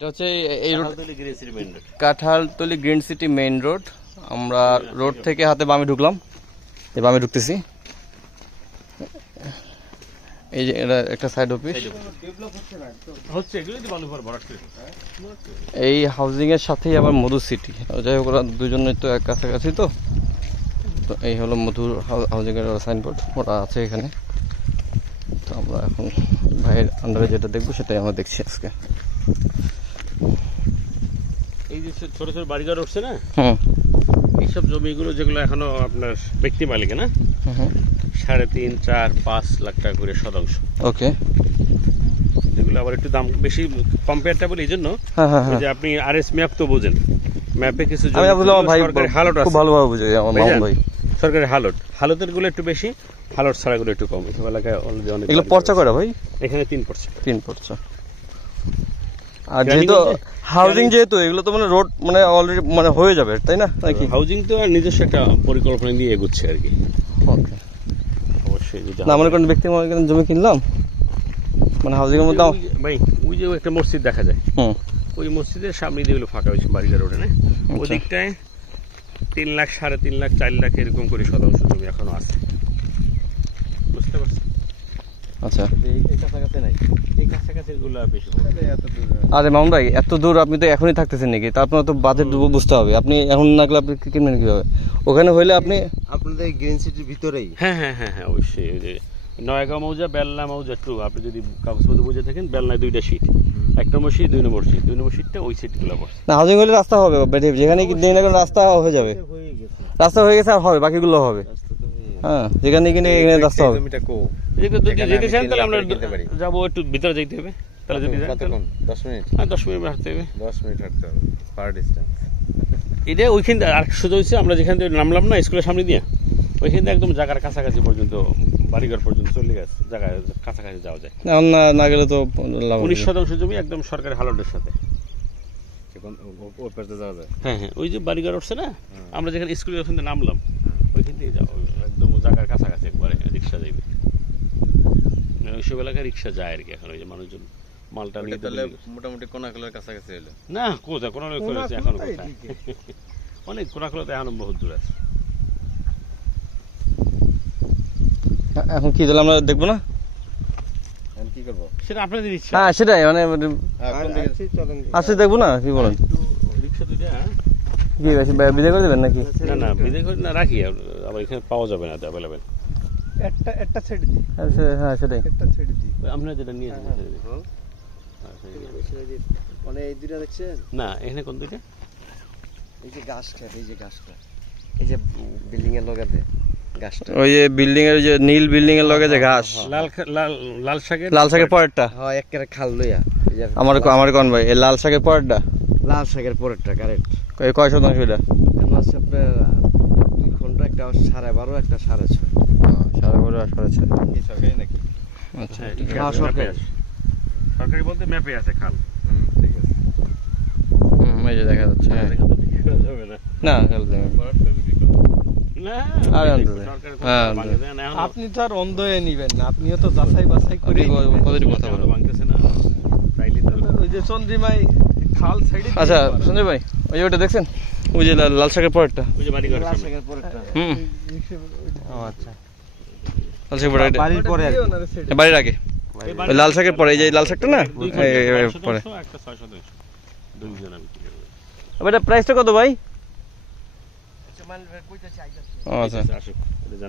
এটা হচ্ছে এই road Kanthaltali green city main road. আমরা রোড থেকে হাতে বামে ঢুকলাম, এই বামে ঢুকতেছি। এই যে এটা একটা সাইড অফিস। এই হাউজিং এর সাথেই আবার মধু সিটি। যাই হোক ওরা দুজনে তো এক কাছাকাছি, তো এই হলো মধুর হাউজিং এর সাইনবোর্ড, ওরা আছে এখানে। তো আমরা এখন ভাইয়ের আন্ডারে যেটা দেখবো সেটাই আমরা দেখছি আজকে। এই যে ছোট ছোট বাড়িঘর উঠছে না, এইসব জমিগুলো যেগুলো এখনো আপনার ব্যক্তি মালিক না, 3.5, 4, 5 লাখ টাকা করে শতাংশ। ওকে, যেগুলো আবার একটু দাম বেশি কম্পেয়ারটেবল এই জন্য যে আপনি আরএস ম্যাপ তো বোঝেন, ম্যাপে কিছু সরকারি হালট আছে, ভালোভাবে বুঝে আমার মামুন ভাই। সরকারি হালতের গুলো একটু বেশি, হালট ছাড়া গুলো একটু কম। এসব এলাকায় অলরেডি অনেক। এগুলো পর্চা করে ভাই? এখানে 3%। 3%। আর যেহেতু হাউজিং, যেহেতু এগুলো তো মানে রোড মানে অলরেডি মানে হয়ে যাবে, তাই না? নাকি হাউজিং তো আর নিজস্ব একটা পরিকল্পনা নিয়ে এগোচ্ছে আর কি। ওকে, অবশ্যই। না মনে করেন ব্যক্তি জমি কিনলাম মানে হাউজিং এর মধ্যে ভাই, ওই যে একটা মসজিদ দেখা যায়, ওই মসজিদের সামনে দিয়ে ফাঁকা হয়েছে বাড়িঘর রোডে না, ওই দিকটায় 3 লাখ, 3.5 লাখ, 4 লাখ এরকম করে শতাংশ জমি এখনো আছে। বুঝতে পারছেন? আচ্ছা, এই কাছাকাছি নাই, এই কাছাকাছি গুলো বেশি। আরে মামুন ভাই, এত দূর আপনি তো এখনই থাকতেছেন নাকি? তা আপনার তো বাজেট বুঝতে হবে। আপনি এখন না গেলে আপনি কিনবেন কিভাবে? ওখানে হইলে আপনি আপনাদের গ্রিন সিটির ভিতরেই। হ্যাঁ হ্যাঁ হ্যাঁ হ্যাঁ, অবশ্যই। ওই যে নয়াগাঁও মৌজা, বেলনা মৌজা 2, আপনি যদি কাগজপত্র বুঝে থাকেন, বেলনায় 2টা সিট, 1 নম্বর সিট, 2 নম্বর সিট, 2 নম্বর সিটটা ওই সিটগুলো পড়ছে। না, হাউজিং হলে রাস্তা হবে, যেখানে কিনে না রাস্তা হয়ে যাবে। রাস্তা হয়ে গেছে আর হবে, বাকিগুলো হবে। হ্যাঁ, যেখানে কিনে এখানে রাস্তা হবে। যদি চান তাহলে আমরা যাবো, একটু ভিতরে যাইতে হবে। তাহলে যদি 10 মিনিট? হ্যাঁ, 10 মিনিট হাঁটতে হবে। 10 মিনিট হাঁটতে হবে পার ডিস্টেন্স। এটা ওইখান থেকে আর সোজা হয়েছে, আমরা যেখান থেকে নামলাম না স্কুলের সামনে দিয়ে, ওইখান থেকে একদম জায়গার কাছাকাছি পর্যন্ত, বাড়িঘর পর্যন্ত চলে গেছে, জায়গায় কাছাকাছি যাওয়া যায়। না গেলে তো 19% জমি একদম সরকারি হালটের সাথে। হ্যাঁ হ্যাঁ, ওই যে বাড়িঘর উঠছে না, আমরা যেখানে স্কুলের ওখান থেকে নামলাম, ওইখান থেকে যাবো একদম জায়গার কাছাকাছি, একবারে রিক্সা যাইবে। ওইসব এলাকায় রিক্সা যায় আর কি এখন, ওই যে মানুষজন মালটা নিয়ে। মোটামুটি কোনাকুলার কাছাকাছি হলো না, কোথায় কোনাকুলা করেছে এখন, কোথায় অনেক কোনাকুলা তো এখন বহুত দূর আছে। এখন কি তাহলে আমরা দেখবো না? কি করবো সেটা আপনাদের ইচ্ছা। হ্যাঁ সেটাই, মানে আসলে দেখবো না, কি বলেন? রিক্সা দুইটা কি বিদায় করে দেবেন নাকি? না না, বিদায় করে না, রাখি, আবার এখানে পাওয়া যাবে না অ্যাভেলেবেল। একটা ছেড়ে দিই। হ্যাঁ সেটাই, একটা ছেড়ে দিই। আপনারা যেটা নিয়ে ছেড়ে দিন। মানে এই দুইটা দেখছেন না? এখানে কোন দুইটা? এই যে গাছটা, এই যে গাছটা, এই যে বিল্ডিং এর লগাতে গাছটা, ওই যে বিল্ডিং এর, যে নীল বিল্ডিং এর লগে যে ঘাস, লাল শাকের পরেরটা। হ্যাঁ, একেবারে খাল লইয়া। আমার কোন ভাই, এই লাল শাকের পরেরটা? লাল শাকের পরেরটা, কারেক্ট। কয় শতাংশ এটা? আছে আপনার 2 ঘন্টা, একটা 12.5, একটা 6.5। 12.5 আর 6.5 কি সরকারি নাকি? আচ্ছা, হ্যাঁ সরকারি। সরকারি বলতে ম্যাপে আছে খাল। ঠিক আছে। এই যে দেখা যাচ্ছে। না আপনি তো আর অন্ধ হয়ে নিবেন না, আপনিও তো যাচাই বাছাই করে কথা বলো। ওই যে চন্দ্রিমাই খাল সাইডে। আচ্ছা সঞ্জয় ভাই, ওই যে ওটা দেখছেন, ওই যে লাল শাকের পরেরটা? ওই যে বাড়িঘর লাল শাকের পরেরটা। ও আচ্ছা, লাল শাকের পরে, বাড়ির পরে, বাড়ির আগে, ওই লাল শাকের পরে, এই যে লাল শাকটা না পরে। একটা 600 দুইজন আমি। এটা প্রাইসটা কত ভাই? আচ্ছা, মাল কইতাছি আইতাছি। আচ্ছা, আসুক, এটা জানা।